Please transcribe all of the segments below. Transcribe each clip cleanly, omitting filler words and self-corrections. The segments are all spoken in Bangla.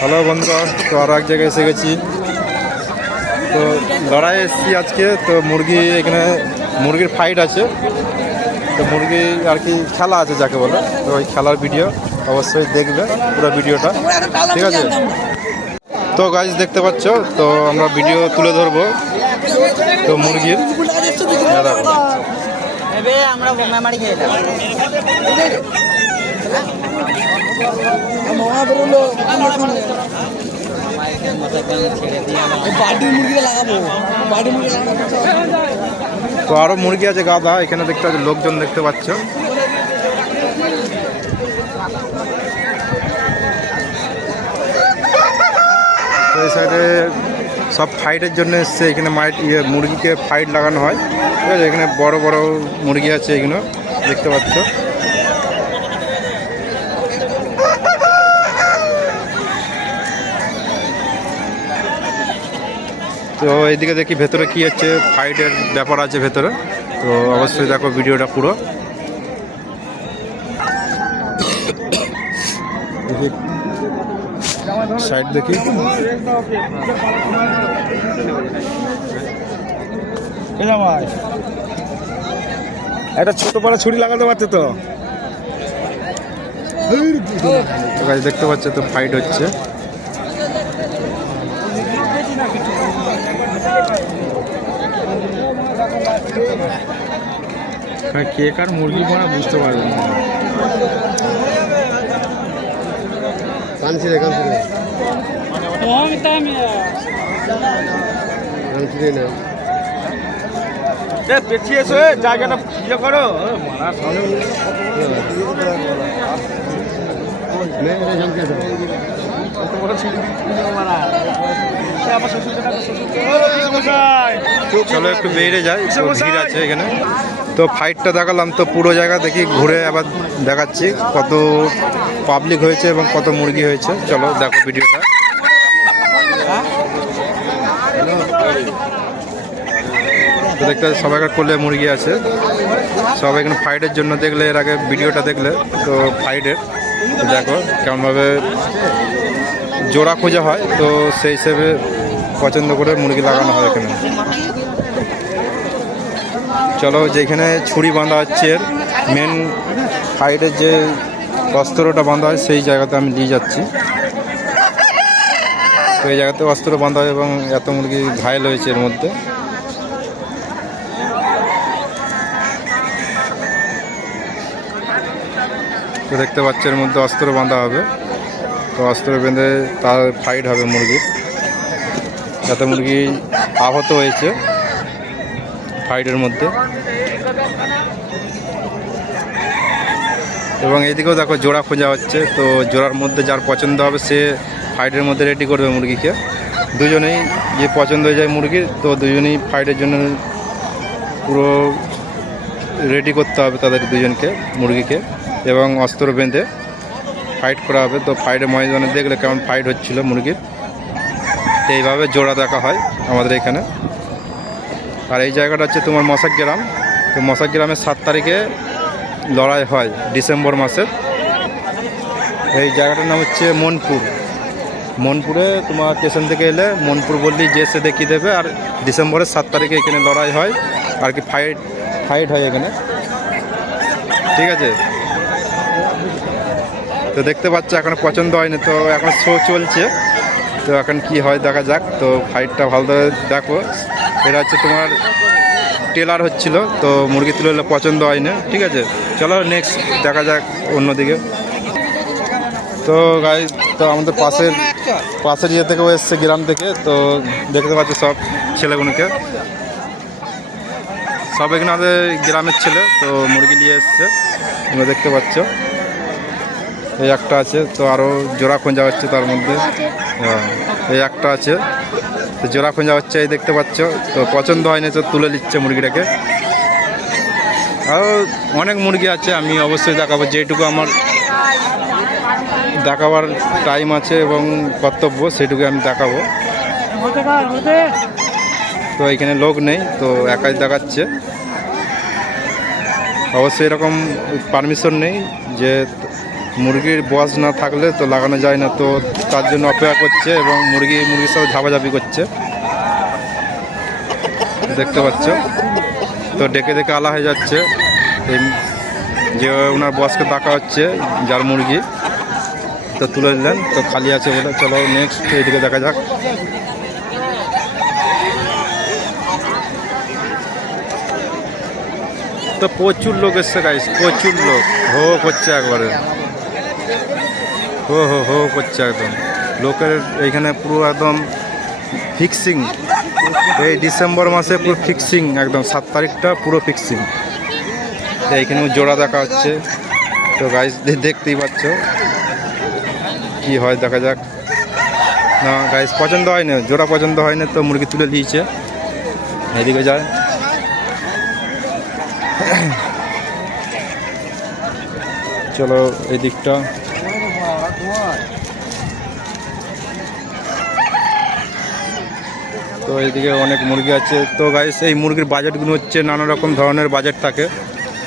হ্যালো বন্ধুরা, তো আর এক জায়গায় এসে গেছি। তো লড়াই এসেছি আজকে। তো মুরগি এখানে মুরগির ফাইট আছে। তো মুরগি আর কি খেলা আছে যাকে বলে। তো ওই খেলার ভিডিও অবশ্যই দেখবে পুরো ভিডিওটা, ঠিক আছে? তো গাইজ দেখতে পাচ্ছ, তো আমরা ভিডিও তুলে ধরবো তো মুরগির। তো আরো মুরগি আছে গাদা এখানে দেখতে পাচ্ছ, লোকজন দেখতে পাচ্ছ। তো এই সাইডে সব ফাইটের জন্য এসছে। এখানে মুরগিকে ফাইট লাগানো হয়, ঠিক আছে? এখানে বড় বড় মুরগি আছে, এগুলো দেখতে পাচ্ছ। তো এইদিকে দেখি ভেতরে কি হচ্ছে, ফাইটের ব্যাপার আছে ভেতরে। তো অবশ্যই দেখো ভিডিওটা পুরো। সাইড দেখি, একটা ছোট পাড়া ছুরি লাগাতে পারছে। তো দেখতে পাচ্ছে তো ফাইট হচ্ছে। কে কার মুরগি মারা বুঝতে পারবে না। পেছিয়ে এসো, জায়গাটা ইয়ে করো। চলো একটু বেরিয়ে যায়, ভিড় আছে এখানে। তো ফাইটটা দেখালাম, তো পুরো জায়গা দেখি ঘুরে আবার দেখাচ্ছি কত পাবলিক হয়েছে এবং কত মুরগি হয়েছে। চলো দেখো ভিডিওটা। তো দেখতে সবাইকার কোলে মুরগি আছে, সব এখানে ফাইটের জন্য। দেখলে এর আগে ভিডিওটা দেখলে তো ফাইটের দেখো কেমনভাবে জোড়া খোঁজা হয়। তো সেই হিসেবে পছন্দ করে মুরগি লাগানো হয় এখানে। চলো, যেখানে ছুরি বাঁধা হচ্ছে, এর মেন ফাইটের যে অস্ত্রটা বাঁধা হয় সেই জায়গাতে আমি নিয়ে যাচ্ছি। তো এই জায়গাতে অস্ত্র বাঁধা হয় এবং এত মুরগি ঘায়েল হয়েছে এর মধ্যে। তো দেখতে পাচ্ছ এর মধ্যে অস্ত্র বাঁধা হবে। তো অস্ত্র বেঁধে তার ফাইট হবে মুরগির। এত মুরগি আহত হয়েছে ফাইটের মধ্যে। এবং এইদিকেও দেখো জোড়া খোঁজা হচ্ছে। তো জোড়ার মধ্যে যার পছন্দ হবে সে ফাইটের মধ্যে রেডি করবে মুরগিকে। দুজনেই যে পছন্দ হয়ে যায় মুরগির, তো দুজনেই ফাইটের জন্য পুরো রেডি করতে হবে তাদের দুজনকে, মুরগিকে। এবং অস্ত্র বেঁধে ফাইট করা হবে। তো ফাইটের ময়দানে দেখলে কেমন ফাইট হচ্ছিল মুরগির। তো এইভাবে জোড়া দেখা হয় আমাদের এখানে। আর এই জায়গাটা হচ্ছে তোমার মশাক গ্রাম। তো মশাক গ্রামের 7 তারিখে লড়াই হয় ডিসেম্বর মাসের। এই জায়গাটার নাম হচ্ছে মনপুর। মনপুরে তোমার স্টেশন থেকে এলে মনপুর বললেই যে সে দেখিয়ে দেবে। আর ডিসেম্বরের 7 তারিখে এখানে লড়াই হয় আর কি, ফাইট হয় এখানে, ঠিক আছে? তো দেখতে পাচ্ছ এখন পছন্দ হয়নি, তো এখন শো চলছে। তো এখন কি হয় দেখা যাক। তো ফাইটটা ভালো দেখো। এটা হচ্ছে তোমার টেলার হচ্ছিল, তো মুরগি তুলে পছন্দ হয়নি, ঠিক আছে? চলো নেক্সট দেখা যাক অন্যদিকে। তো গাইস, তো আমাদের পাশের ইয়ে থেকেও এসছে গ্রাম থেকে। তো দেখতে পাচ্ছি সব ছেলেগুলোকে, সব এখানে আমাদের গ্রামের ছেলে। তো মুরগি নিয়ে এসছে, তোমরা দেখতে পাচ্ছ। এই একটা আছে, তো আরও জোড়া খোঁজা হচ্ছে তার মধ্যে। এই একটা আছে, তো জোড়া খোঁজা হচ্ছে, এই দেখতে পাচ্ছ। তো পছন্দ হয়নি, তো তুলে নিচ্ছে মুরগিটাকে। আরও অনেক মুরগি আছে, আমি অবশ্যই দেখাবো। যেটুকু আমার দেখাবার টাইম আছে এবং কর্তব্য সেটুকু আমি দেখাবো। তো এখানে লোক নেই, তো একাই দেখাচ্ছে। অবশ্যই এরকম পারমিশন নেই যে মুরগির বয়স না থাকলে তো লাগানো যায় না, তো তার জন্য অপেক্ষা করছে এবং মুরগির সাথে ঝাপাঝাপি করছে, দেখতে পাচ্ছ। তো ডেকে ডেকে আলা হয়ে যাচ্ছে, এই যে ওনার বসকে ডাকা হচ্ছে যার মুরগি, তো তুলে দিলেন, তো খালি আছে বলে। চলো নেক্সট এইদিকে দেখা যাক। তো প্রচুর লোক এসছে গাইস, প্রচুর লোক হো করছে একবারে, হো করছে একদম। লোকের এইখানে পুরো একদম ফিক্সিং, এই ডিসেম্বর মাসে পুরো ফিক্সিং, একদম 7 তারিখটা পুরো ফিক্সিং। এইখানে জোড়া দেখা হচ্ছে, তো গাইস দেখতেই পাচ্ছ কি হয়, দেখা যাক। না গাইস পছন্দ হয়নি, জোড়া পছন্দ হয়নি, তো মুরগি তুলে দিয়েছে। এদিকে যায়, চলো এই দিকটা। তো এইদিকে অনেক মুরগি আছে। তো গাইস এই মুরগির বাজেটগুলো হচ্ছে নানা রকম ধরনের বাজেট থাকে,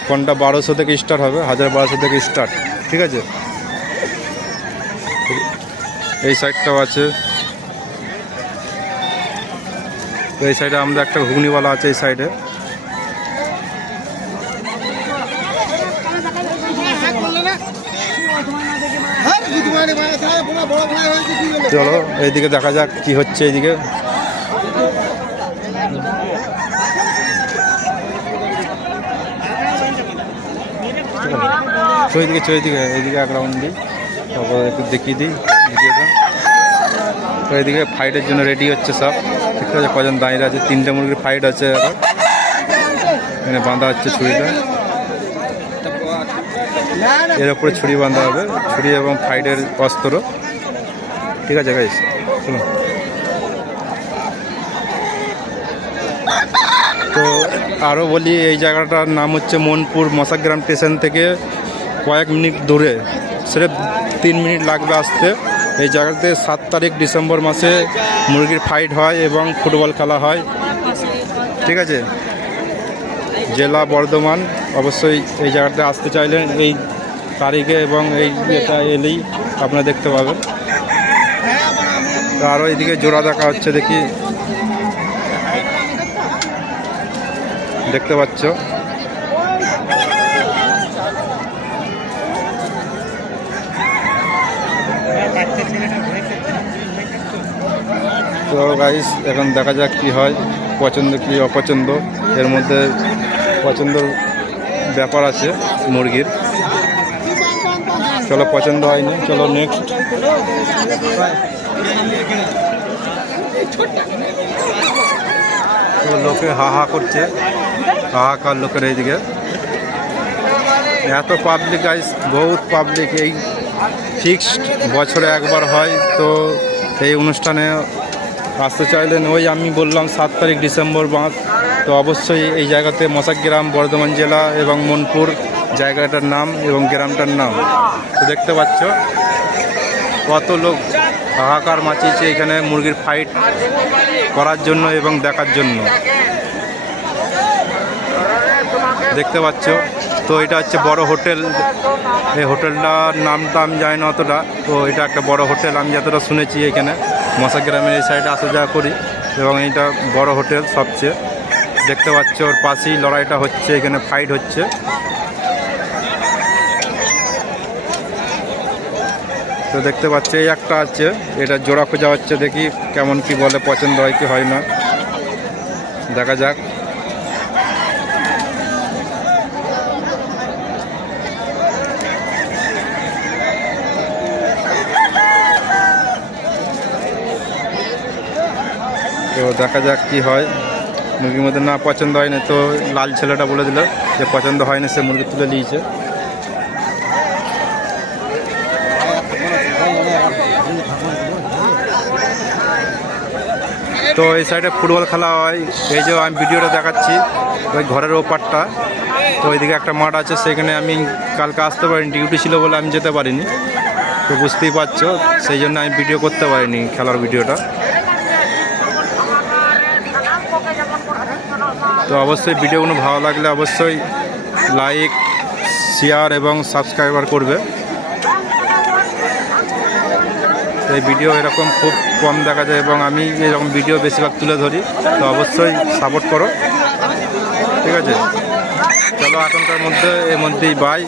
কোনটা 1200 থেকে স্টার্ট হবে, 1200 থেকে স্টার্ট, ঠিক আছে। এই সাইডটাও আছে, তো এই সাইডে আমরা একটা ঘুগনিওয়ালা আছে এই সাইডে। চলো এইদিকে দেখা যাক কি হচ্ছে এইদিকে। এইদিকে এক রাউন্ড দিই, তারপর একটু দেখিয়ে দিই ভিডিওটা। তো এইদিকে ফাইটের জন্য রেডি হচ্ছে সব, ঠিক আছে। কজন দাঁড়িয়ে আছে, 3টে মুরগির ফাইট আছে, এখন এখানে বাঁধা হচ্ছে ছুরিটা, এর উপরে ছুরি বাঁধা হবে, ছুরি এবং ফাইটের অস্ত্র, ঠিক আছে গাইস। শুনুন, তো আরও বলি, এই জায়গাটার নাম হচ্ছে মনপুর মশাগ্রাম স্টেশন থেকে কয়েক মিনিট দূরে, সির্ফ 3 মিনিট লাগবে আসতে। এই জায়গাতে 7 তারিখ ডিসেম্বর মাসে মুরগির ফাইট হয় এবং ফুটবল খেলা হয়, ঠিক আছে। জেলা বর্ধমান। অবশ্যই এই জায়গাতে আসতে চাইলেন এই তারিখে এবং এই এটা এলেই আপনারা দেখতে পাবেন। তো আরও এইদিকে জোড়া দেখা হচ্ছে, দেখি, দেখতে পাচ্ছ। তো গাইস এখন দেখা যাক কি হয়, পছন্দ কি অপছন্দ, এর মধ্যে পছন্দর ব্যাপার আছে মুরগির। চলো পছন্দ হয়নি, চলো নেক্সট। তো লোকে হা করছে, হাহাকার লোকের এইদিকে এত পাবলিক গাইস, বহুত পাবলিক। এই ফিক্সড বছরে একবার হয়, তো এই অনুষ্ঠানে আসতে চাইলেন ওই আমি বললাম 7 তারিখ ডিসেম্বর মাস। তো অবশ্যই এই জায়গাতে মশাগ্রাম, বর্ধমান জেলা এবং মনপুর জায়গাটার নাম এবং গ্রামটার নাম। তো দেখতে পাচ্ছ কত লোক হাহাকার মাচিয়েছে এখানে মুরগির ফাইট করার জন্য এবং দেখার জন্য, দেখতে পাচ্ছ। তো এটা হচ্ছে বড় হোটেল, এই হোটেলটার নামটা আমি জানি না অতটা। তো এটা একটা বড় হোটেল, আমি যতটা শুনেছি এখানে মশাগ্রামের এই সাইডে আসা যাওয়া করি, এবং এইটা বড় হোটেল সবচেয়ে। দেখতে পাচ্ছ ওর পাশেই লড়াইটা হচ্ছে, এখানে ফাইট হচ্ছে। তো দেখতে পাচ্ছ এই একটা আছে, এটা জোড়া খোঁজা হচ্ছে, দেখি কেমন কি বলে, পছন্দ হয় কি হয় না, দেখা যাক। তো দেখা যাক কি হয়। মুরগির মধ্যে না পছন্দ হয়নি, তো লাল ছেলেটা বলে দিল যে পছন্দ হয়নি, সে মুরগি তুলে নিয়েছে। তো এই সাইডে ফুটবল খেলা হয়, এই যে আমি ভিডিওটা দেখাচ্ছি ওই ঘরের ওপারটা। তো ওইদিকে একটা মাঠ আছে, সেখানে আমি কালকে আসতে পারিনি, ডিউটি ছিল বলে আমি যেতে পারিনি। তো বুঝতেই পারছো, সেই জন্য আমি ভিডিও করতে পারিনি খেলার ভিডিওটা। তো অবশ্যই ভিডিওগুলো ভালো লাগলে অবশ্যই লাইক, শেয়ার এবং সাবস্ক্রাইবার করবে। তো এই ভিডিও এরকম খুব কম দেখা যায় এবং আমি এরকম ভিডিও বেশিরভাগ তুলে ধরি, তো অবশ্যই সাপোর্ট করো, ঠিক আছে? চলো এখনকার মধ্যে এর মধ্যেই বাই।